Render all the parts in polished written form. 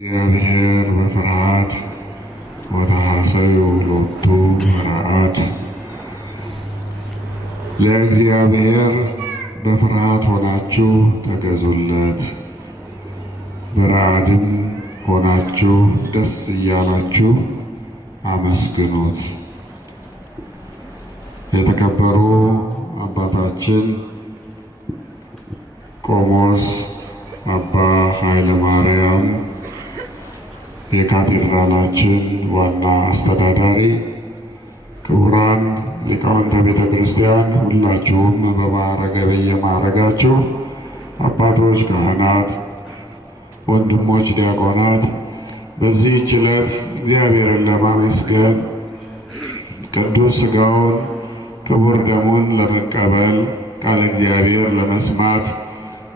እግዚአብሔር በፍርሃት ወተሐሰዩ ሎቱ መርዓት። ለእግዚአብሔር በፍርሃት ሆናችሁ ተገዙለት፣ በረዓድም ሆናችሁ ደስ እያላችሁ አመስግኑት። የተከበሩ አባታችን ቆሞስ አባ ኃይለ ማርያም የካቴድራላችን ዋና አስተዳዳሪ፣ ክቡራን ሊቃውንተ ቤተ ክርስቲያን ሁላችሁም በማዕረገ በየማዕረጋችሁ አባቶች ካህናት፣ ወንድሞች ዲያቆናት፣ በዚህች ዕለት እግዚአብሔርን ለማመስገን ቅዱስ ሥጋውን ክቡር ደሙን ለመቀበል ቃለ እግዚአብሔር ለመስማት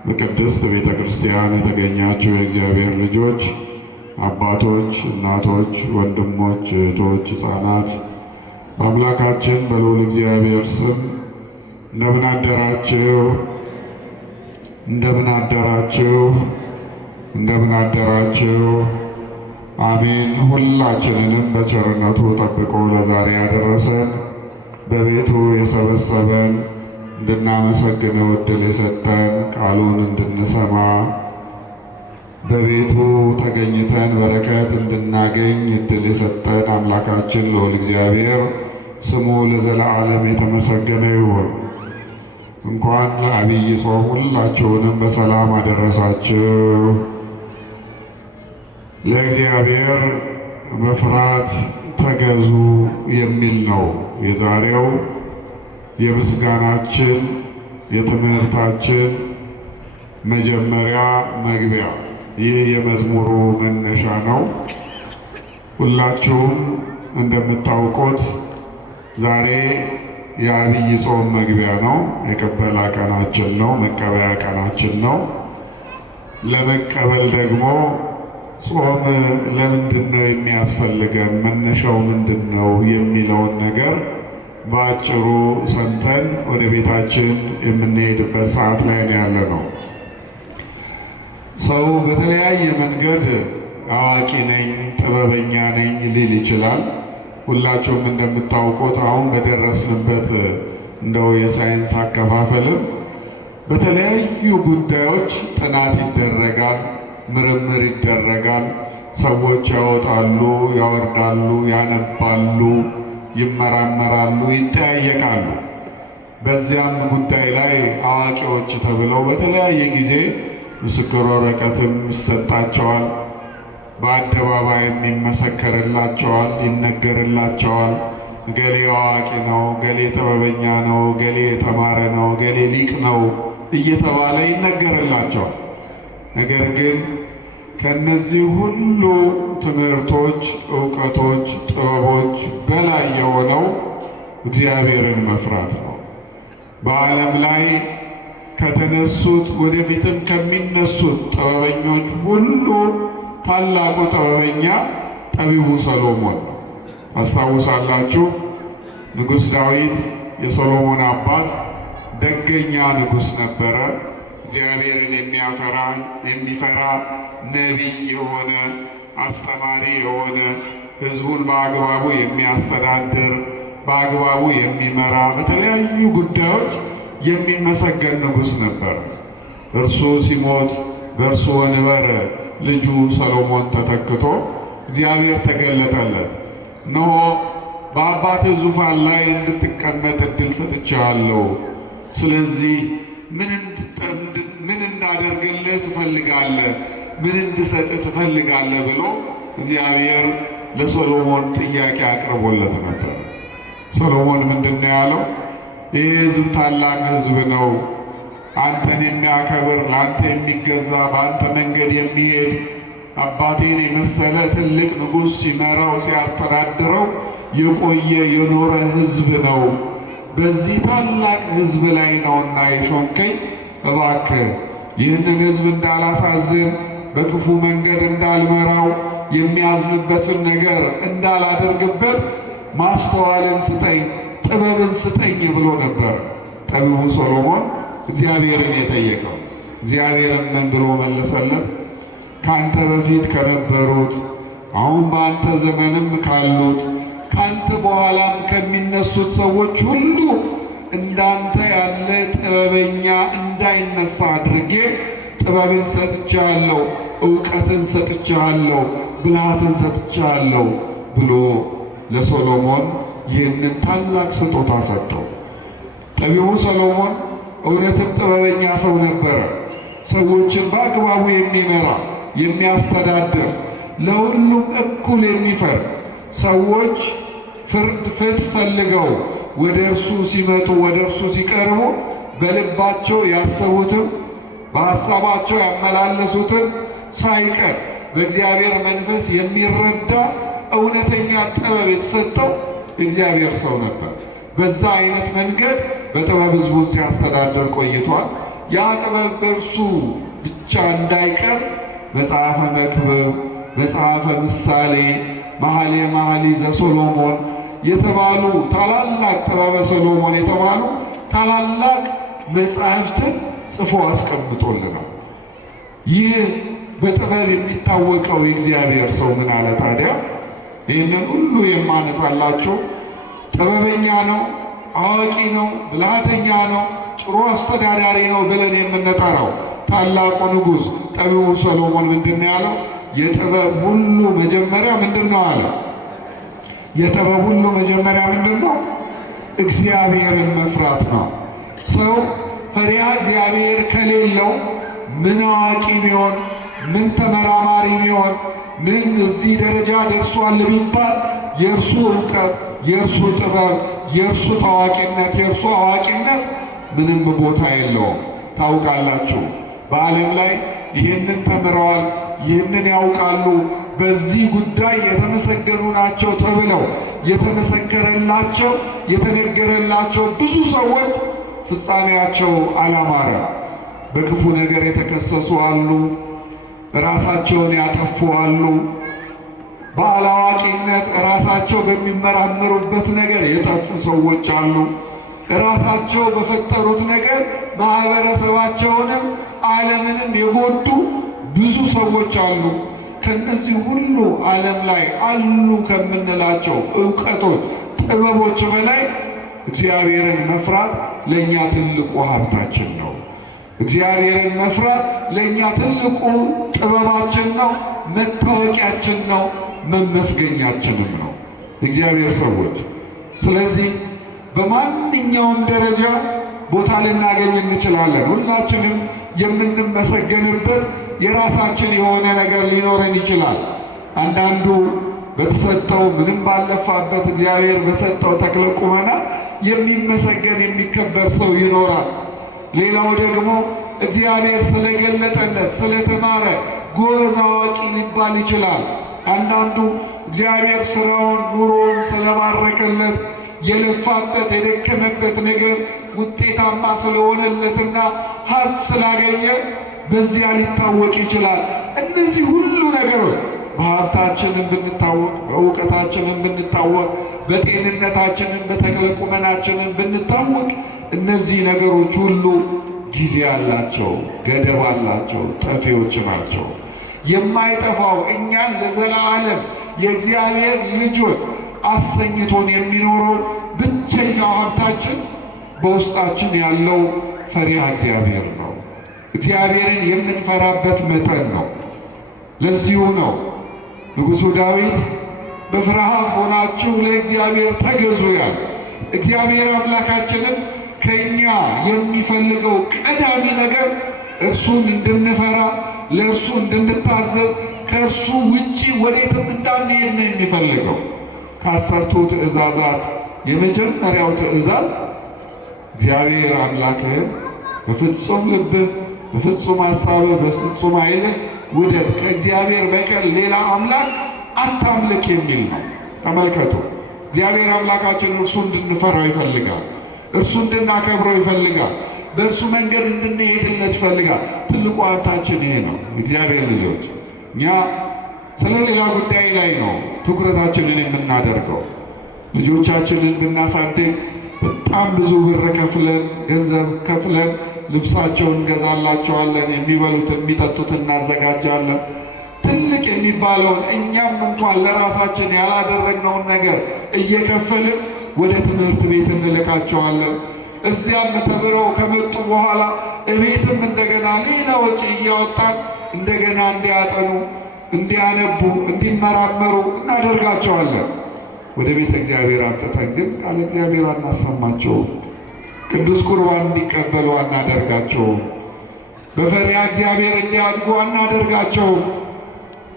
በቅድስት ቤተ ክርስቲያን የተገኛችሁ የእግዚአብሔር ልጆች አባቶች፣ እናቶች፣ ወንድሞች፣ እህቶች፣ ሕፃናት በአምላካችን በልዑል እግዚአብሔር ስም እንደምን አደራችሁ? እንደምን አደራችሁ? እንደምን አደራችሁ? አሜን። ሁላችንንም በቸርነቱ ጠብቆ ለዛሬ ያደረሰን በቤቱ የሰበሰበን እንድናመሰግነው ዕድል የሰጠን ቃሉን እንድንሰማ በቤቱ ተገኝተን በረከት እንድናገኝ ዕድል የሰጠን አምላካችን ልዑል እግዚአብሔር ስሙ ለዘለዓለም የተመሰገነ ይሁን። እንኳን ለዐቢይ ጾም ሁላችሁንም በሰላም አደረሳችሁ። ለእግዚአብሔር በፍርሃት ተገዙ የሚል ነው የዛሬው የምስጋናችን የትምህርታችን መጀመሪያ መግቢያ። ይህ የመዝሙሩ መነሻ ነው። ሁላችሁም እንደምታውቁት ዛሬ የዐቢይ ጾም መግቢያ ነው። የቅበላ ቀናችን ነው። መቀበያ ቀናችን ነው። ለመቀበል ደግሞ ጾም ለምንድን ነው የሚያስፈልገን? መነሻው ምንድን ነው የሚለውን ነገር በአጭሩ ሰምተን ወደ ቤታችን የምንሄድበት ሰዓት ላይ ያለ ነው። ሰው በተለያየ መንገድ አዋቂ ነኝ፣ ጥበበኛ ነኝ ሊል ይችላል። ሁላችሁም እንደምታውቁት አሁን በደረስንበት እንደው የሳይንስ አከፋፈልም በተለያዩ ጉዳዮች ጥናት ይደረጋል፣ ምርምር ይደረጋል። ሰዎች ያወጣሉ፣ ያወርዳሉ፣ ያነባሉ፣ ይመራመራሉ፣ ይጠያየቃሉ። በዚያም ጉዳይ ላይ አዋቂዎች ተብለው በተለያየ ጊዜ ምስክር ወረቀትም ይሰጣቸዋል፣ በአደባባይም ይመሰከርላቸዋል፣ ይነገርላቸዋል። ገሌ አዋቂ ነው፣ ገሌ ጥበበኛ ነው፣ ገሌ የተማረ ነው፣ ገሌ ሊቅ ነው እየተባለ ይነገርላቸዋል። ነገር ግን ከነዚህ ሁሉ ትምህርቶች፣ ዕውቀቶች፣ ጥበቦች በላይ የሆነው እግዚአብሔርን መፍራት ነው። በዓለም ላይ ከተነሱት ወደፊትም ከሚነሱት ጥበበኞች ሁሉ ታላቁ ጥበበኛ ጠቢቡ ሰሎሞን ነው። ታስታውሳላችሁ፣ ንጉሥ ዳዊት የሰሎሞን አባት ደገኛ ንጉሥ ነበረ። እግዚአብሔርን የሚፈራ ነቢይ የሆነ አስተማሪ የሆነ ሕዝቡን በአግባቡ የሚያስተዳድር በአግባቡ የሚመራ በተለያዩ ጉዳዮች የሚመሰገን ንጉሥ ነበር። እርሱ ሲሞት በእርሱ ወንበር ልጁ ሰሎሞን ተተክቶ እግዚአብሔር ተገለጠለት። እነሆ በአባትህ ዙፋን ላይ እንድትቀመጥ ዕድል ሰጥቼሃለሁ። ስለዚህ ምን እንዳደርግልህ ትፈልጋለህ? ምን እንድሰጥህ ትፈልጋለህ? ብሎ እግዚአብሔር ለሰሎሞን ጥያቄ አቅርቦለት ነበር። ሰሎሞን ምንድን ነው ያለው? ይህ ሕዝብ ታላቅ ሕዝብ ነው። አንተን የሚያከብር ለአንተ የሚገዛ በአንተ መንገድ የሚሄድ አባቴን የመሰለ ትልቅ ንጉሥ ሲመራው ሲያስተዳድረው የቆየ የኖረ ሕዝብ ነው። በዚህ ታላቅ ሕዝብ ላይ ነውና የሾምከኝ። እባክህ ይህንን ሕዝብ እንዳላሳዝን፣ በክፉ መንገድ እንዳልመራው፣ የሚያዝንበትን ነገር እንዳላደርግበት ማስተዋልን ስጠኝ፣ ጥበብን ስጠኝ ብሎ ነበር ጠቢቡ ሰሎሞን እግዚአብሔርን የጠየቀው። እግዚአብሔርን ምን ብሎ መለሰለት? ካንተ በፊት ከነበሩት አሁን በአንተ ዘመንም ካሉት ካንተ በኋላም ከሚነሱት ሰዎች ሁሉ እንዳንተ ያለ ጥበበኛ እንዳይነሳ አድርጌ ጥበብን ሰጥቻለሁ፣ ዕውቀትን ሰጥቻለሁ፣ ብልሃትን ሰጥቻለሁ ብሎ ለሶሎሞን ይህንን ታላቅ ስጦታ ሰጠው። ጠቢቡ ሰሎሞን እውነትም ጥበበኛ ሰው ነበረ። ሰዎችን በአግባቡ የሚመራ የሚያስተዳድር፣ ለሁሉም እኩል የሚፈርድ፣ ሰዎች ፍትሕ ፈልገው ወደ እርሱ ሲመጡ ወደ እርሱ ሲቀርቡ በልባቸው ያሰቡትን በሐሳባቸው ያመላለሱትን ሳይቀር በእግዚአብሔር መንፈስ የሚረዳ እውነተኛ ጥበብ የተሰጠው እግዚአብሔር ሰው ነበር። በዛ አይነት መንገድ በጥበብ ሕዝቡን ሲያስተዳድር ቆይቷል። ያ ጥበብ በእርሱ ብቻ እንዳይቀር መጽሐፈ መክብብ፣ መጽሐፈ ምሳሌ፣ መኃልየ መኃልይ ዘሰሎሞን የተባሉ ታላላቅ ጥበበ ሰሎሞን የተባሉ ታላላቅ መጻሕፍትን ጽፎ አስቀምጦልናል። ይህ በጥበብ የሚታወቀው የእግዚአብሔር ሰው ምን አለ ታዲያ? ይህንን ሁሉ የማነሳላችሁ ጥበበኛ ነው፣ አዋቂ ነው፣ ብልሃተኛ ነው፣ ጥሩ አስተዳዳሪ ነው ብለን የምንጠራው ታላቁ ንጉሥ ጠቢቡ ሰሎሞን ምንድን ነው ያለው? የጥበብ ሁሉ መጀመሪያ ምንድን ነው አለ? የጥበብ ሁሉ መጀመሪያ ምንድን ነው? እግዚአብሔርን መፍራት ነው። ሰው ፈሪሃ እግዚአብሔር ከሌለው ምን አዋቂ ቢሆን ምን ተመራማሪ ቢሆን ምን እዚህ ደረጃ ደርሷል ቢባል የእርሱ ዕውቀት፣ የእርሱ ጥበብ፣ የእርሱ ታዋቂነት፣ የእርሱ አዋቂነት ምንም ቦታ የለውም። ታውቃላችሁ፣ በዓለም ላይ ይህንን ተምረዋል፣ ይህንን ያውቃሉ፣ በዚህ ጉዳይ የተመሰገኑ ናቸው ተብለው የተመሰከረላቸው የተነገረላቸው ብዙ ሰዎች ፍጻሜያቸው አላማረ። በክፉ ነገር የተከሰሱ አሉ፣ ራሳቸውን ያጠፉ አሉ። በአላዋቂነት ራሳቸው በሚመራመሩበት ነገር የጠፉ ሰዎች አሉ። ራሳቸው በፈጠሩት ነገር ማህበረሰባቸውንም ዓለምንም የጎዱ ብዙ ሰዎች አሉ። ከነዚህ ሁሉ ዓለም ላይ አሉ ከምንላቸው ዕውቀቶች፣ ጥበቦች በላይ እግዚአብሔርን መፍራት ለእኛ ትልቁ ሀብታችን ነው። እግዚአብሔርን መፍራት ለእኛ ትልቁ ጥበባችን ነው፣ መታወቂያችን ነው፣ መመስገኛችንም ነው እግዚአብሔር ሰዎች። ስለዚህ በማንኛውም ደረጃ ቦታ ልናገኝ እንችላለን። ሁላችንም የምንመሰገንበት የራሳችን የሆነ ነገር ሊኖረን ይችላል። አንዳንዱ በተሰጠው ምንም ባለፋበት እግዚአብሔር በሰጠው ተክለ ቁመና የሚመሰገን የሚከበር ሰው ይኖራል። ሌላው ደግሞ እግዚአብሔር ስለገለጠለት ስለተማረ ጎበዝ አዋቂ ሊባል ይችላል። አንዳንዱ እግዚአብሔር ስራውን ኑሮውን ስለባረከለት የለፋበት የደከመበት ነገር ውጤታማ ስለሆነለትና ሀብት ስላገኘ በዚያ ሊታወቅ ይችላል። እነዚህ ሁሉ ነገሮች በሀብታችንን ብንታወቅ፣ በእውቀታችንን ብንታወቅ፣ በጤንነታችንን በተክለ ቁመናችንን ብንታወቅ እነዚህ ነገሮች ሁሉ ጊዜ አላቸው፣ ገደብ አላቸው፣ ጠፊዎች ናቸው። የማይጠፋው እኛን ለዘላለም የእግዚአብሔር ልጆች አሰኝቶን የሚኖረው ብቸኛው ሀብታችን በውስጣችን ያለው ፈሪሃ እግዚአብሔር ነው። እግዚአብሔርን የምንፈራበት መጠን ነው። ለዚሁ ነው ንጉሡ ዳዊት በፍርሃት ሆናችሁ ለእግዚአብሔር ተገዙ ያለ። እግዚአብሔር አምላካችንን ከእኛ የሚፈልገው ቀዳሚ ነገር እርሱን እንድንፈራ፣ ለእርሱ እንድንታዘዝ፣ ከእርሱ ውጪ ወዴትም እንዳንሄድ ነው የሚፈልገው። ከአሰርቱ ትእዛዛት የመጀመሪያው ትእዛዝ እግዚአብሔር አምላክህን በፍጹም ልብህ፣ በፍጹም ሐሳብህ፣ በፍጹም ኃይልህ ውደድ፣ ከእግዚአብሔር በቀር ሌላ አምላክ አታምልክ የሚል ነው። ተመልከቱ፣ እግዚአብሔር አምላካችን እርሱ እንድንፈራው ይፈልጋል። እርሱ እንድናከብረው ይፈልጋል። በእርሱ መንገድ እንድንሄድለት ይፈልጋል። ትልቁ ሀብታችን ይሄ ነው። እግዚአብሔር ልጆች፣ እኛ ስለ ሌላ ጉዳይ ላይ ነው ትኩረታችንን የምናደርገው። ልጆቻችንን ብናሳድግ በጣም ብዙ ብር ከፍለን ገንዘብ ከፍለን ልብሳቸውን እንገዛላቸዋለን፣ የሚበሉትን የሚጠጡትን እናዘጋጃለን። ትልቅ የሚባለውን እኛም እንኳን ለራሳችን ያላደረግነውን ነገር እየከፈልን ወደ ትምህርት ቤት እንልካቸዋለን። እዚያም ተምረው ከመጡ በኋላ እቤትም እንደገና ሌላ ወጪ እያወጣን እንደገና እንዲያጠኑ፣ እንዲያነቡ፣ እንዲመራመሩ እናደርጋቸዋለን። ወደ ቤተ እግዚአብሔር አምጥተን ግን ቃለ እግዚአብሔር አናሰማቸውም። ቅዱስ ቁርባን እንዲቀበሉ አናደርጋቸውም። በፈሪሃ እግዚአብሔር እንዲያድጉ አናደርጋቸውም።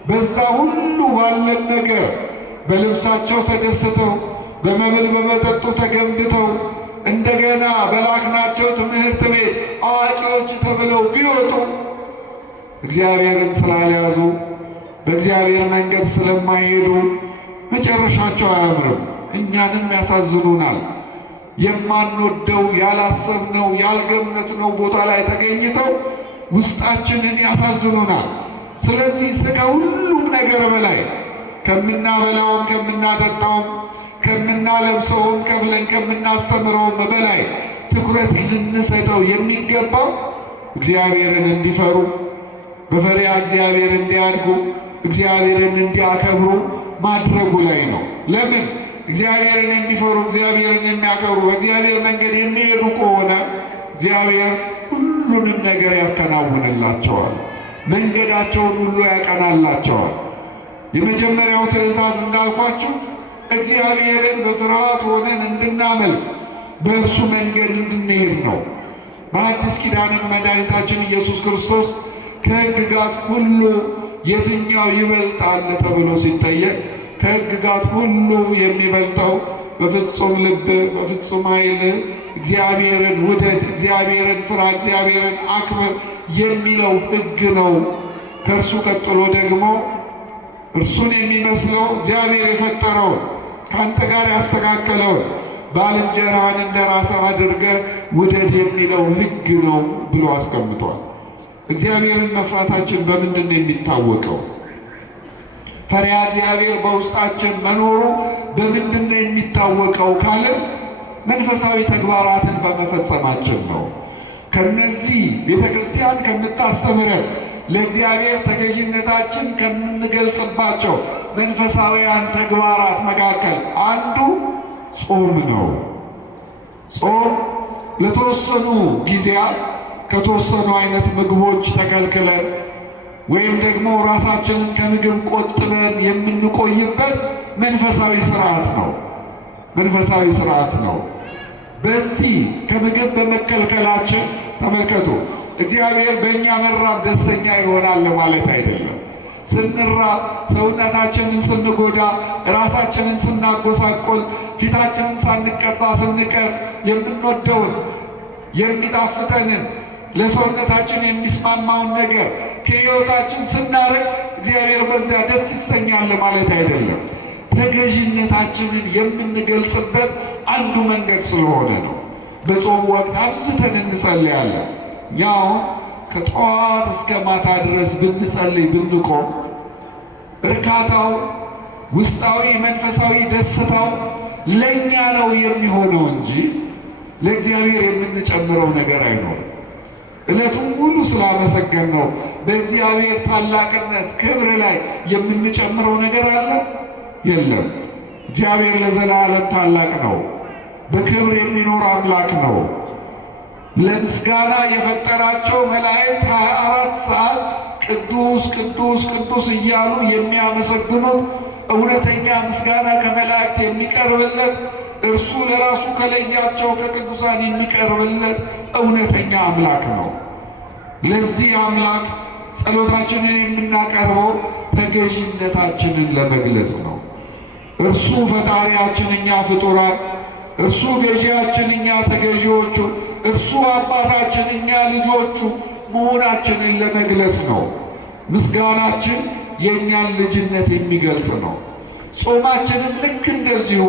በዛ ሁሉ ባለን ነገር በልብሳቸው ተደስተው በመብል በመጠጡ ተገንብተው እንደገና በላክናቸው ትምህርት ቤት አዋቂዎች ተብለው ቢወጡ እግዚአብሔርን ስላልያዙ በእግዚአብሔር መንገድ ስለማይሄዱ መጨረሻቸው አያምርም። እኛንም ያሳዝኑናል። የማንወደው ያላሰብነው ያልገመትነው ቦታ ላይ ተገኝተው ውስጣችንን ያሳዝኑናል። ስለዚህ ከሁሉም ነገር በላይ ከምናበላውም ከምናጠጣውም ከምናለብሰውም ከፍለን ከምናስተምረውም በላይ ትኩረት ልንሰጠው የሚገባው እግዚአብሔርን እንዲፈሩ በፈሪሃ እግዚአብሔር እንዲያድጉ እግዚአብሔርን እንዲያከብሩ ማድረጉ ላይ ነው። ለምን? እግዚአብሔርን የሚፈሩ እግዚአብሔርን የሚያከብሩ በእግዚአብሔር መንገድ የሚሄዱ ከሆነ እግዚአብሔር ሁሉንም ነገር ያከናውንላቸዋል። መንገዳቸውን ሁሉ ያቀናላቸዋል። የመጀመሪያው ትእዛዝ እንዳልኳችሁ እግዚአብሔርን በፍርሃት ሆነን እንድናመልክ በእርሱ መንገድ እንድንሄድ ነው። በአዲስ ኪዳንን መድኃኒታችን ኢየሱስ ክርስቶስ ከሕግጋት ሁሉ የትኛው ይበልጣል ተብሎ ሲጠየቅ ከሕግጋት ሁሉ የሚበልጠው በፍጹም ልብ በፍጹም ኃይል እግዚአብሔርን ውደድ፣ እግዚአብሔርን ፍራ፣ እግዚአብሔርን አክብር የሚለው ሕግ ነው። ከእርሱ ቀጥሎ ደግሞ እርሱን የሚመስለው እግዚአብሔር የፈጠረውን ከአንተ ጋር ያስተካከለውን ባልንጀራህን እንደ ራስህ አድርገህ ውደድ የሚለው ሕግ ነው ብሎ አስቀምጧል። እግዚአብሔርን መፍራታችን በምንድን ነው የሚታወቀው? ፈሪሃ እግዚአብሔር በውስጣችን መኖሩ በምንድን ነው የሚታወቀው ካልን መንፈሳዊ ተግባራትን በመፈጸማችን ነው። ከነዚህ ቤተ ክርስቲያን ከምታስተምረን ለእግዚአብሔር ተገዥነታችን ከምንገልጽባቸው መንፈሳዊያን ተግባራት መካከል አንዱ ጾም ነው። ጾም ለተወሰኑ ጊዜያት ከተወሰኑ አይነት ምግቦች ተከልክለን ወይም ደግሞ ራሳችንን ከምግብ ቆጥበን የምንቆይበት መንፈሳዊ ስርዓት ነው። መንፈሳዊ ስርዓት ነው። በዚህ ከምግብ በመከልከላችን ተመልከቱ፣ እግዚአብሔር በእኛ መራብ ደስተኛ ይሆናል ማለት አይደለም። ስንራብ፣ ሰውነታችንን ስንጎዳ፣ ራሳችንን ስናጎሳቆል፣ ፊታችንን ሳንቀባ ስንቀር የምንወደውን የሚጣፍጠንን ለሰውነታችን የሚስማማውን ነገር ከሕይወታችን ስናረግ እግዚአብሔር በዚያ ደስ ይሰኛል ማለት አይደለም። ተገዥነታችንን የምንገልጽበት አንዱ መንገድ ስለሆነ ነው። በጾም ወቅት አብዝተን እንጸልያለን። እኛ አሁን ከጠዋት እስከ ማታ ድረስ ብንጸልይ ብንቆም እርካታው፣ ውስጣዊ መንፈሳዊ ደስታው ለእኛ ነው የሚሆነው እንጂ ለእግዚአብሔር የምንጨምረው ነገር አይኖርም። ዕለቱን ሙሉ ስላመሰገን ነው በእግዚአብሔር ታላቅነት ክብር ላይ የምንጨምረው ነገር አለ? የለም። እግዚአብሔር ለዘላለም ታላቅ ነው። በክብር የሚኖር አምላክ ነው። ለምስጋና የፈጠራቸው መላእክት 24 ሰዓት ቅዱስ ቅዱስ ቅዱስ እያሉ የሚያመሰግኑት እውነተኛ ምስጋና ከመላእክት የሚቀርብለት እርሱ ለራሱ ከለያቸው ከቅዱሳን የሚቀርብለት እውነተኛ አምላክ ነው። ለዚህ አምላክ ጸሎታችንን የምናቀርበው ተገዥነታችንን ለመግለጽ ነው። እርሱ ፈጣሪያችን፣ እኛ ፍጡራን፣ እርሱ ገዢያችን፣ እኛ ተገዢዎቹ፣ እርሱ አባታችን፣ እኛ ልጆቹ መሆናችንን ለመግለጽ ነው። ምስጋናችን የእኛን ልጅነት የሚገልጽ ነው። ጾማችንን ልክ እንደዚሁ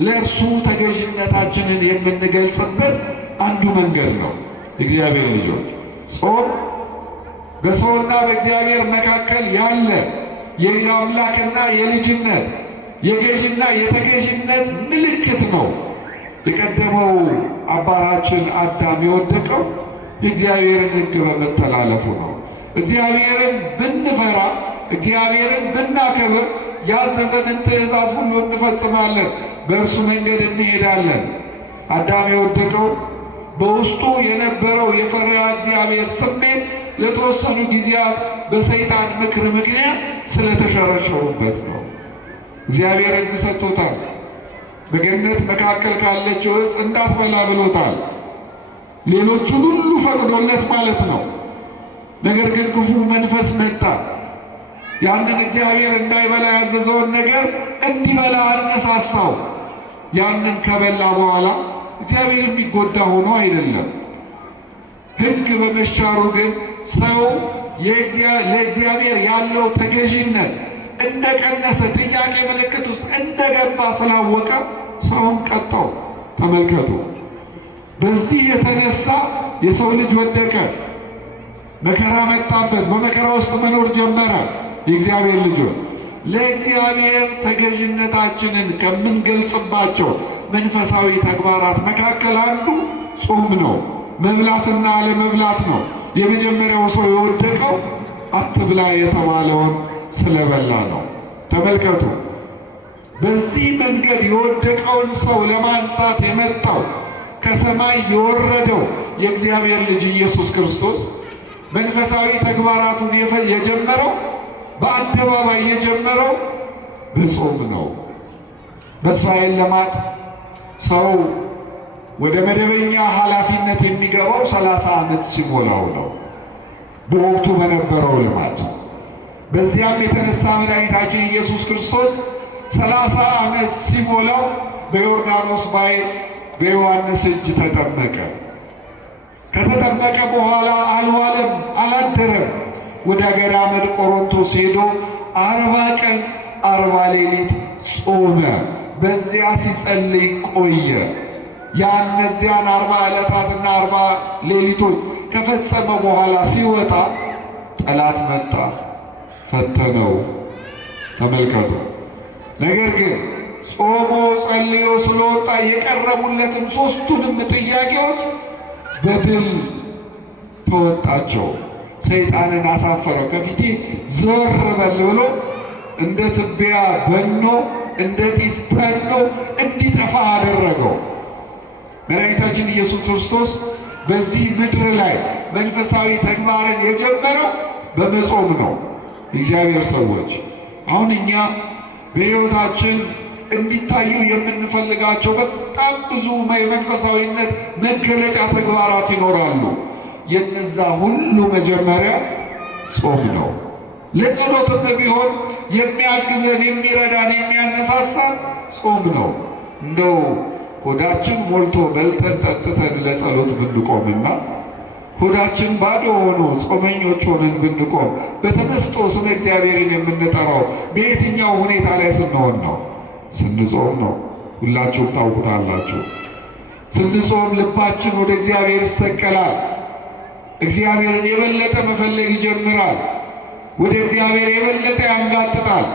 ለእርሱ ተገዥነታችንን የምንገልጽበት አንዱ መንገድ ነው። እግዚአብሔር ልጆች፣ ጾም በሰውና በእግዚአብሔር መካከል ያለ የአምላክና የልጅነት የገዥና የተገዥነት ምልክት ነው። የቀደመው አባታችን አዳም የወደቀው የእግዚአብሔርን ሕግ በመተላለፉ ነው። እግዚአብሔርን ብንፈራ እግዚአብሔርን ብናከብር ያዘዘንን ትእዛዝ ሁሉ እንፈጽማለን፣ በእርሱ መንገድ እንሄዳለን። አዳም የወደቀው በውስጡ የነበረው የፈሪሃ እግዚአብሔር ስሜት ለተወሰኑ ጊዜያት በሰይጣን ምክር ምክንያት ስለተሸረሸሩበት ነው። እግዚአብሔር ሕግ ሰጥቶታል። በገነት መካከል ካለችው ዕፅ እንዳትበላ ብሎታል። ሌሎቹን ሁሉ ፈቅዶለት ማለት ነው። ነገር ግን ክፉ መንፈስ መጣ። ያንን እግዚአብሔር እንዳይበላ ያዘዘውን ነገር እንዲበላ አነሳሳው። ያንን ከበላ በኋላ እግዚአብሔር የሚጎዳ ሆኖ አይደለም። ሕግ በመሻሩ ግን ሰው ለእግዚአብሔር ያለው ተገዥነት እንደቀነሰ ጥያቄ ምልክት ውስጥ እንደገባ ስላወቀ ሰውን ቀጣው። ተመልከቱ። በዚህ የተነሳ የሰው ልጅ ወደቀ፣ መከራ መጣበት፣ በመከራ ውስጥ መኖር ጀመረ። የእግዚአብሔር ልጆች ለእግዚአብሔር ተገዥነታችንን ከምንገልጽባቸው መንፈሳዊ ተግባራት መካከል አንዱ ጾም ነው። መብላትና አለመብላት ነው። የመጀመሪያው ሰው የወደቀው አትብላ የተባለውን ስለበላ ነው። ተመልከቱ። በዚህ መንገድ የወደቀውን ሰው ለማንሳት የመጣው ከሰማይ የወረደው የእግዚአብሔር ልጅ ኢየሱስ ክርስቶስ መንፈሳዊ ተግባራቱን የጀመረው በአደባባይ የጀመረው በጾም ነው። በእስራኤል ልማድ ሰው ወደ መደበኛ ኃላፊነት የሚገባው 30 ዓመት ሲሞላው ነው፣ በወቅቱ በነበረው ልማድ። በዚያም የተነሳ መድኃኒታችን ኢየሱስ ክርስቶስ 30 ዓመት ሲሞላው በዮርዳኖስ ባሕር በዮሐንስ እጅ ተጠመቀ። ከተጠመቀ በኋላ አልዋለም፣ አላደረም። ወደ ገዳመ ቆሮንቶስ ሄዶ 40 ቀን 40 ሌሊት ጾመ። በዚያ ሲጸልይ ቆየ። እነዚያን 40 ዕለታትና 40 ሌሊቶች ከፈጸመ በኋላ ሲወጣ ጠላት መጣ፣ ፈተነው። ተመልከቱ። ነገር ግን ጾሞ ጸልዮ ስለወጣ የቀረቡለትን 3ቱንም ጥያቄዎች በድል ተወጣቸው። ሰይጣንን አሳፈረው። ከፊቴ ዞር በል ብሎ እንደ ትቢያ በኖ እንደ ጢስ ተኖ እንዲጠፋ አደረገው። መድኃኒታችን ኢየሱስ ክርስቶስ በዚህ ምድር ላይ መንፈሳዊ ተግባርን የጀመረው በመጾም ነው። እግዚአብሔር ሰዎች አሁን እኛ በሕይወታችን እንዲታዩ የምንፈልጋቸው በጣም ብዙ የመንፈሳዊነት መገለጫ ተግባራት ይኖራሉ። የነዛ ሁሉ መጀመሪያ ጾም ነው። ለጸሎትም ቢሆን የሚያግዘን፣ የሚረዳን፣ የሚያነሳሳን ጾም ነው። እንደው ሆዳችን ሞልቶ በልተን ጠጥተን ለጸሎት ብንቆምና ሆዳችን ባዶ ሆኖ ጾመኞች ሆነን ብንቆም በተመስጦ ስመ እግዚአብሔርን የምንጠራው በየትኛው ሁኔታ ላይ ስንሆን ነው? ስንጾም ነው። ሁላችሁም ታውቁታላችሁ። ስንጾም ልባችን ወደ እግዚአብሔር ይሰቀላል። እግዚአብሔርን የበለጠ መፈለግ ይጀምራል። ወደ እግዚአብሔር የበለጠ ያንጋጥጣል።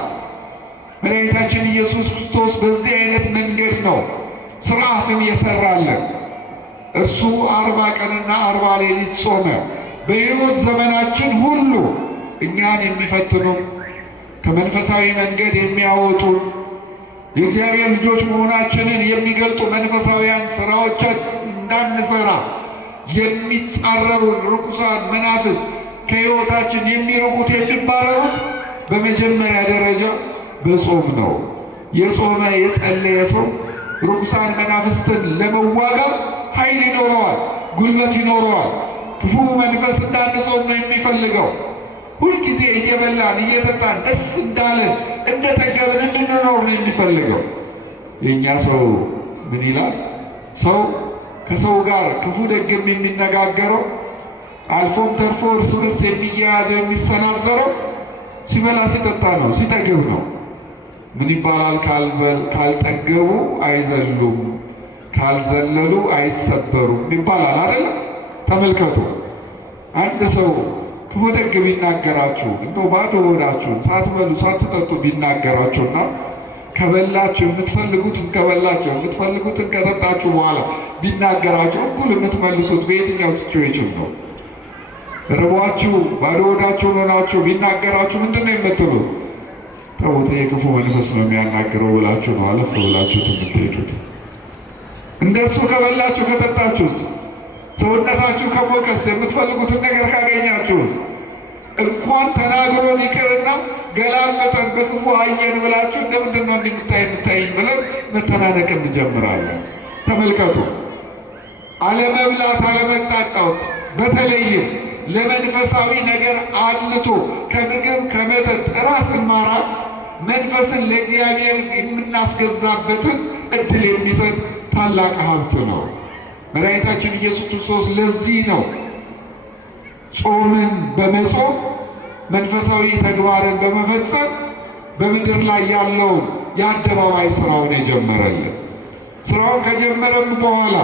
መድኃኒታችን ኢየሱስ ክርስቶስ በዚህ አይነት መንገድ ነው ሥርዓትን የሰራለን። እርሱ 40 ቀንና 40 ሌሊት ጾመ። በሕይወት ዘመናችን ሁሉ እኛን የሚፈትኑ ከመንፈሳዊ መንገድ የሚያወጡ የእግዚአብሔር ልጆች መሆናችንን የሚገልጡ መንፈሳዊያን ሥራዎችን እንዳንሰራ የሚጻረሩን ርኩሳን መናፍስት ከሕይወታችን የሚርቁት የሚባረሩት በመጀመሪያ ደረጃ በጾም ነው። የጾመ የጸለየ ሰው ርኩሳን መናፍስትን ለመዋጋት ኃይል ይኖረዋል፣ ጉልበት ይኖረዋል። ክፉ መንፈስ እንዳንጾም ነው የሚፈልገው። ሁልጊዜ እየበላን እየጠጣን ደስ እንዳለን እንደጠገብን እንድንኖር ነው የሚፈልገው። የእኛ ሰው ምን ይላል? ሰው ከሰው ጋር ክፉ ደግም የሚነጋገረው አልፎም ተርፎ እርስ በርስ የሚያያዘው የሚሰናዘረው ሲበላ ሲጠጣ ነው፣ ሲጠግብ ነው። ምን ይባላል? ካልጠገቡ አይዘሉም፣ ካልዘለሉ አይሰበሩም ይባላል አይደል? ተመልከቱ። አንድ ሰው ክፉ ደግ ቢናገራችሁ እንደው ባዶ ሆዳችሁን ሳትበሉ ሳትጠጡ ቢናገራችሁና ከበላችሁ የምትፈልጉትን ከበላችሁ የምትፈልጉትን ከጠጣችሁ በኋላ ቢናገራችሁ እኩል የምትመልሱት በየትኛው ሲቹዌሽን ነው? ርቧችሁ ባዶ ሆዳችሁን ሆናችሁ ቢናገራችሁ ምንድን ነው የምትሉት? ተውት የክፉ መንፈስ ነው የሚያናግረው ብላችሁ ነው አለፍ ብላችሁት የምትሄዱት። እንደርሱ ከበላችሁ ከጠጣችሁት፣ ሰውነታችሁ ከሞቀስ፣ የምትፈልጉትን ነገር ካገኛችሁስ እንኳን ተናግሮን ይቅርና ገላመጠን በክፉ አየን ብላችሁ እንደምንድን ነው የምታይኝ ብለን መተናነቅ እንጀምራለን። ተመልከቱ፣ አለመብላት አለመጣጣት፣ በተለይም ለመንፈሳዊ ነገር አድልቶ ከምግብ ከመጠጥ ራስን ማራቅ መንፈስን ለእግዚአብሔር የምናስገዛበትን እድል የሚሰጥ ታላቅ ሀብት ነው። መድኃኒታችን ኢየሱስ ክርስቶስ ለዚህ ነው ጾምን በመጾም መንፈሳዊ ተግባርን በመፈጸም በምድር ላይ ያለውን የአደባባይ ስራውን የጀመረልን። ስራውን ከጀመረም በኋላ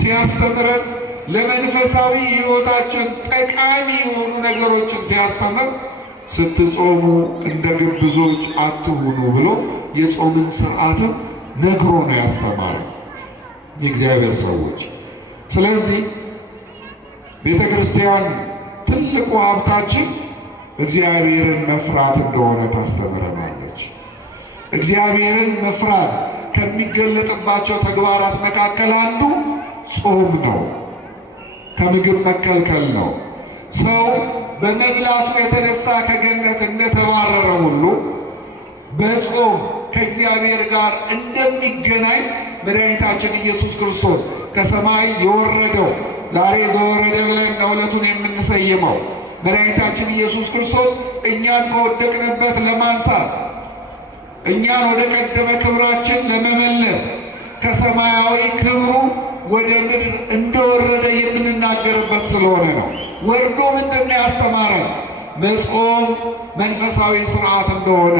ሲያስተምረን ለመንፈሳዊ ሕይወታችን ጠቃሚ የሆኑ ነገሮችን ሲያስተምር ስትጾሙ እንደ ግብዞች አትሁኑ ብሎ የጾምን ስርዓትም ነግሮ ነው ያስተማረን የእግዚአብሔር ሰዎች። ስለዚህ ቤተ ክርስቲያን ትልቁ ሀብታችን እግዚአብሔርን መፍራት እንደሆነ ታስተምረናለች። እግዚአብሔርን መፍራት ከሚገለጥባቸው ተግባራት መካከል አንዱ ጾም ነው። ከምግብ መከልከል ነው። ሰው በመብላቱ የተነሳ ከገነት እንደተባረረ ሁሉ በጾም ከእግዚአብሔር ጋር እንደሚገናኝ መድኃኒታችን ኢየሱስ ክርስቶስ ከሰማይ የወረደው ዛሬ ዘወረደ ብለን ዕለቱን የምንሰይመው መድኃኒታችን ኢየሱስ ክርስቶስ እኛን ከወደቅንበት ለማንሳት እኛን ወደ ቀደመ ክብራችን ለመመለስ ከሰማያዊ ክብሩ ወደ ምድር እንደወረደ የምንናገርበት ስለሆነ ነው። ወርዶ ምንድን ነው ያስተማረን? መጾም መንፈሳዊ ስርዓት እንደሆነ፣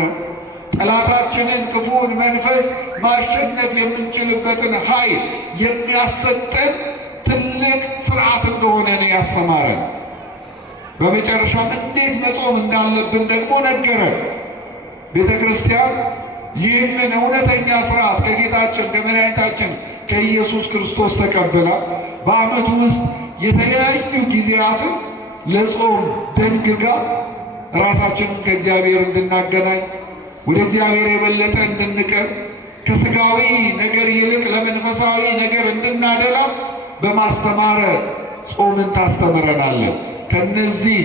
ጠላታችንን ክፉን መንፈስ ማሸነፍ የምንችልበትን ኃይል የሚያሰጠን ትልቅ ስርዓት እንደሆነ ነው ያስተማረን። በመጨረሻም እንዴት መጾም እንዳለብን ደግሞ ነገረን። ቤተ ክርስቲያን ይህንን እውነተኛ ስርዓት ከጌታችን ከመድኃኒታችን ከኢየሱስ ክርስቶስ ተቀብላ በዓመቱ ውስጥ የተለያዩ ጊዜያትን ለጾም ደንግጋ ራሳችንን ከእግዚአብሔር እንድናገናኝ ወደ እግዚአብሔር የበለጠ እንድንቀርብ ከሥጋዊ ነገር ይልቅ ለመንፈሳዊ ነገር እንድናደላ በማስተማር ጾምን ታስተምረናለን። ከነዚህ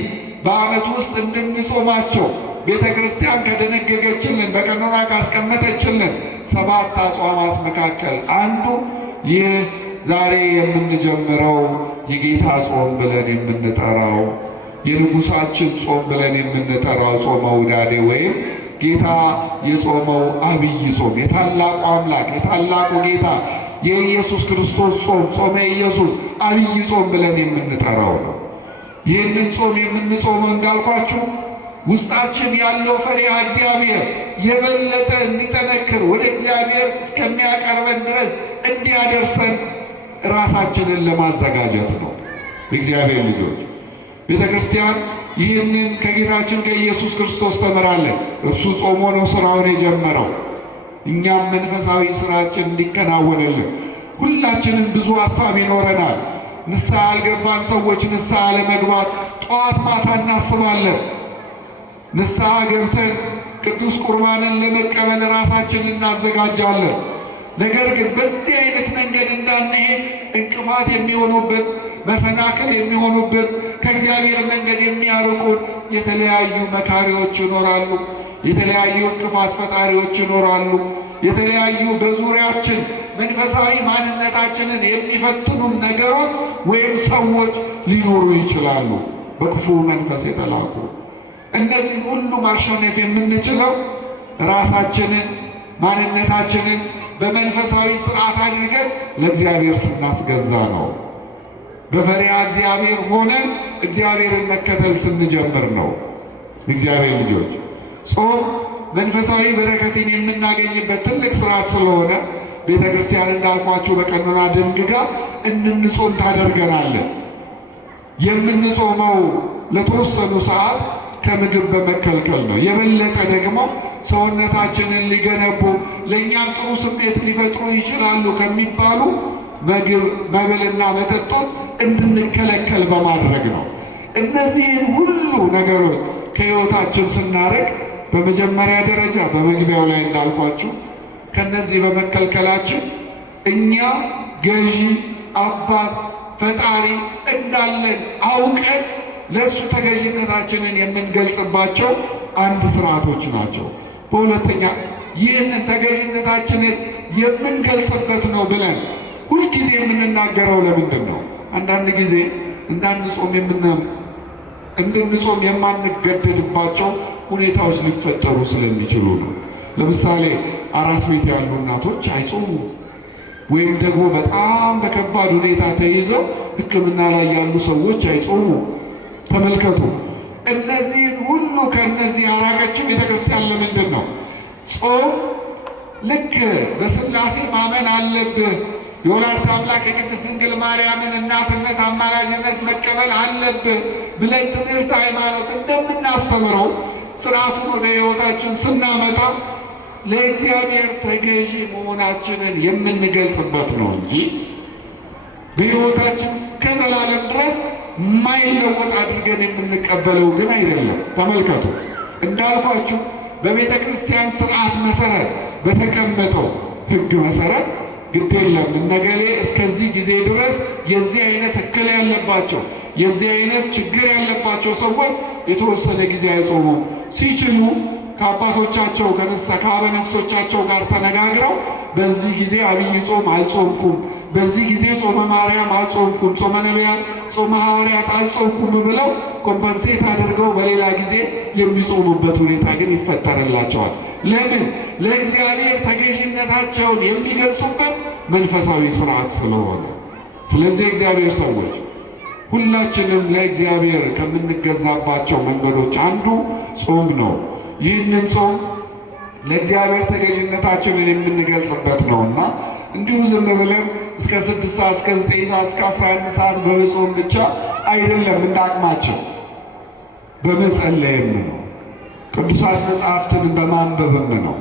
በዓመት ውስጥ እንድንጾማቸው ቤተ ክርስቲያን ከደነገገችልን በቀኖና ካስቀመጠችልን 7 አጽዋማት መካከል አንዱ ይህ ዛሬ የምንጀምረው የጌታ ጾም ብለን የምንጠራው የንጉሳችን ጾም ብለን የምንጠራው ጾመ ውዳዴ ወይም ጌታ የጾመው አብይ ጾም የታላቁ አምላክ የታላቁ ጌታ የኢየሱስ ክርስቶስ ጾም ጾመ ኢየሱስ አብይ ጾም ብለን የምንጠራው ነው። ይህንን ጾም የምንጾመው እንዳልኳችሁ ውስጣችን ያለው ፈሪሃ እግዚአብሔር የበለጠ እንዲጠነክር ወደ እግዚአብሔር እስከሚያቀርበን ድረስ እንዲያደርሰን ራሳችንን ለማዘጋጀት ነው። እግዚአብሔር ልጆች ቤተ ክርስቲያን ይህንን ከጌታችን ከኢየሱስ ክርስቶስ ተምራለን። እርሱ ጾሞ ነው ስራውን የጀመረው። እኛም መንፈሳዊ ስራችን እንዲከናወንልን ሁላችንም ብዙ ሀሳብ ይኖረናል። ንስሐ ያልገባን ሰዎች ንስሐ ለመግባት ጠዋት ማታ እናስባለን። ንስሐ ገብተን ቅዱስ ቁርባንን ለመቀበል ራሳችንን እናዘጋጃለን። ነገር ግን በዚህ አይነት መንገድ እንዳንሄድ እንቅፋት የሚሆኑብን መሰናክል የሚሆኑብን ከእግዚአብሔር መንገድ የሚያርቁን የተለያዩ መካሪዎች ይኖራሉ። የተለያዩ እንቅፋት ፈጣሪዎች ይኖራሉ። የተለያዩ በዙሪያችን መንፈሳዊ ማንነታችንን የሚፈትኑን ነገሮች ወይም ሰዎች ሊኖሩ ይችላሉ፣ በክፉ መንፈስ የተላኩ። እነዚህ ሁሉ ማሸነፍ የምንችለው ራሳችንን ማንነታችንን በመንፈሳዊ ስርዓት አድርገን ለእግዚአብሔር ስናስገዛ ነው። በፈሪሃ እግዚአብሔር ሆነን እግዚአብሔርን መከተል ስንጀምር ነው። እግዚአብሔር ልጆች ጾም መንፈሳዊ በረከትን የምናገኝበት ትልቅ ስርዓት ስለሆነ ቤተ ክርስቲያን እንዳልኳችሁ በቀኖና ደንግጋ እንድንጾም ታደርገናለን። የምንጾመው ለተወሰኑ ሰዓት ከምግብ በመከልከል ነው። የበለጠ ደግሞ ሰውነታችንን ሊገነቡ ለእኛም ጥሩ ስሜት ሊፈጥሩ ይችላሉ ከሚባሉ መብልና መጠጦት እንድንከለከል በማድረግ ነው። እነዚህን ሁሉ ነገሮች ከሕይወታችን ስናርቅ በመጀመሪያ ደረጃ በመግቢያው ላይ እንዳልኳችሁ ከነዚህ በመከልከላችን እኛ ገዢ አባት ፈጣሪ እንዳለን አውቀን ለእሱ ተገዥነታችንን የምንገልጽባቸው አንድ ስርዓቶች ናቸው። በሁለተኛ ይህንን ተገዥነታችንን የምንገልጽበት ነው ብለን ሁልጊዜ የምንናገረው ለምንድን ነው? አንዳንድ ጊዜ እንድንጾም የማንገደድባቸው ሁኔታዎች ሊፈጠሩ ስለሚችሉ ነው። ለምሳሌ አራስ ቤት ያሉ እናቶች አይጾሙ፣ ወይም ደግሞ በጣም በከባድ ሁኔታ ተይዘው ሕክምና ላይ ያሉ ሰዎች አይጾሙ። ተመልከቱ። እነዚህን ሁሉ ከእነዚህ ያራቀችው ቤተክርስቲያን ለምንድን ነው? ጾም ልክ በሥላሴ ማመን አለብህ፣ የወላዲተ አምላክ የቅድስት ድንግል ማርያምን እናትነት አማላጅነት መቀበል አለብህ ብለን ትምህርት ሃይማኖት እንደምናስተምረው ስርዓቱን ወደ ሕይወታችን ስናመጣ ለእግዚአብሔር ተገዢ መሆናችንን የምንገልጽበት ነው እንጂ በሕይወታችን እስከ ዘላለም ድረስ ማይለወጥ አድርገን የምንቀበለው ግን አይደለም። ተመልከቱ። እንዳልኳችሁ በቤተ ክርስቲያን ስርዓት መሰረት በተቀመጠው ሕግ መሰረት ግድ የለም እነገሌ እስከዚህ ጊዜ ድረስ የዚህ አይነት እክል ያለባቸው የዚህ አይነት ችግር ያለባቸው ሰዎች የተወሰነ ጊዜ አይጾሙም። ሲችሉ ከአባቶቻቸው ከአበ ነፍሶቻቸው ጋር ተነጋግረው በዚህ ጊዜ አብይ ጾም አልጾምኩም፣ በዚህ ጊዜ ጾመ ማርያም አልጾምኩም፣ ጾመ ነቢያት፣ ጾመ ሐዋርያት አልጾምኩም ብለው ኮምፐንሴት አድርገው በሌላ ጊዜ የሚጾሙበት ሁኔታ ግን ይፈጠርላቸዋል። ለምን? ለእግዚአብሔር ተገዥነታቸውን የሚገልጹበት መንፈሳዊ ስርዓት ስለሆነ። ስለዚህ እግዚአብሔር ሰዎች ሁላችንም ለእግዚአብሔር ከምንገዛባቸው መንገዶች አንዱ ጾም ነው። ይህንን ጾም ለእግዚአብሔር ተገዥነታችንን የምንገልጽበት ነውና እንዲሁ ዝም ብለን እስከ 6 ሰዓት እስከ 9 ሰዓት እስከ 11 ሰዓት በመጾም ብቻ አይደለም፣ እንዳቅማቸው በመጸለይም ነው፣ ቅዱሳት መጽሐፍትን በማንበብም ነው፣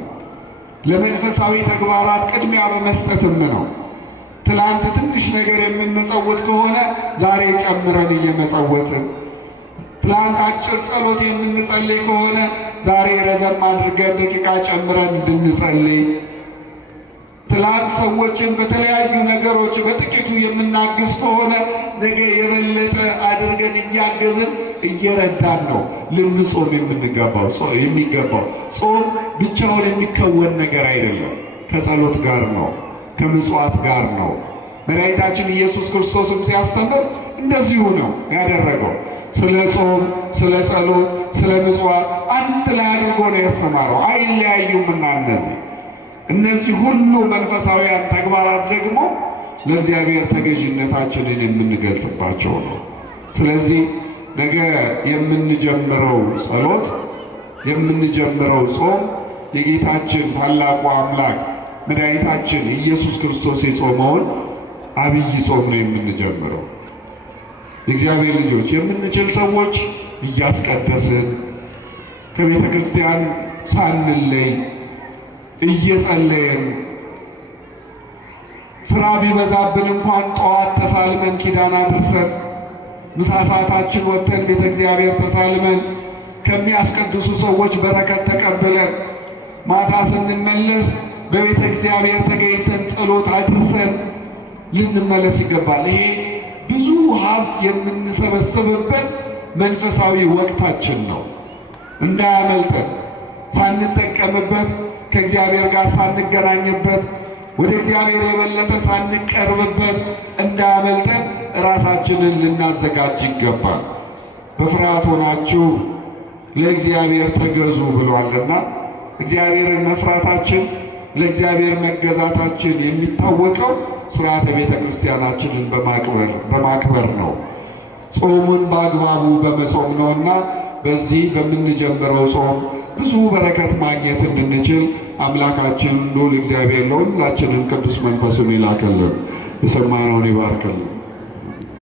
ለመንፈሳዊ ተግባራት ቅድሚያ በመስጠትም ነው። ትላንት ትንሽ ነገር የምንመጸወት ከሆነ ዛሬ ጨምረን እየመጸወትን፣ ትላንት አጭር ጸሎት የምንጸልይ ከሆነ ዛሬ ረዘም አድርገን ደቂቃ ጨምረን እንድንጸልይ፣ ትላንት ሰዎችን በተለያዩ ነገሮች በጥቂቱ የምናግዝ ከሆነ ነገ የበለጠ አድርገን እያገዝን እየረዳን ነው ልንጾም የሚገባው። ጾም ብቻውን የሚከወን ነገር አይደለም። ከጸሎት ጋር ነው፣ ከምጽዋት ጋር ነው። መድኃኒታችን ኢየሱስ ክርስቶስም ሲያስተምር እንደዚሁ ነው ያደረገው። ስለ ጾም፣ ስለ ጸሎት፣ ስለ ምጽዋት አንድ ላይ አድርጎ ነው ያስተማረው። አይለያዩምና እነዚህ ሁሉ መንፈሳዊያን ተግባራት ደግሞ ለእግዚአብሔር ተገዥነታችንን የምንገልጽባቸው ነው። ስለዚህ ነገ የምንጀምረው ጸሎት፣ የምንጀምረው ጾም የጌታችን ታላቁ አምላክ መድኃኒታችን ኢየሱስ ክርስቶስ የጾመውን አብይ ጾም ነው የምንጀምረው። የእግዚአብሔር ልጆች የምንችል ሰዎች እያስቀደስን ከቤተ ክርስቲያን ሳንለይ እየጸለየን ስራ ቢበዛብን እንኳን ጠዋት ተሳልመን ኪዳን አድርሰን ምሳ ሰዓታችን ወጥተን ቤተ እግዚአብሔር ተሳልመን ከሚያስቀድሱ ሰዎች በረከት ተቀብለን ማታ ስንመለስ በቤተ እግዚአብሔር ተገኝተን ጸሎት አድርሰን ልንመለስ ይገባል። ይሄ ብዙ ሀብት የምንሰበስብበት መንፈሳዊ ወቅታችን ነው። እንዳያመልጠን፣ ሳንጠቀምበት፣ ከእግዚአብሔር ጋር ሳንገናኝበት፣ ወደ እግዚአብሔር የበለጠ ሳንቀርብበት እንዳያመልጠን ራሳችንን ልናዘጋጅ ይገባል። በፍርሃት ሆናችሁ ለእግዚአብሔር ተገዙ ብሏልና እግዚአብሔርን መፍራታችን ለእግዚአብሔር መገዛታችን የሚታወቀው ስርዓተ ቤተ ክርስቲያናችንን በማክበር ነው። ጾሙን በአግባቡ በመጾም ነውና በዚህ በምንጀምረው ጾም ብዙ በረከት ማግኘት እንድንችል አምላካችን ልዑል እግዚአብሔር ለሁላችንም ቅዱስ መንፈሱን ይላክልን፣ የሰማነውን ይባርክልን።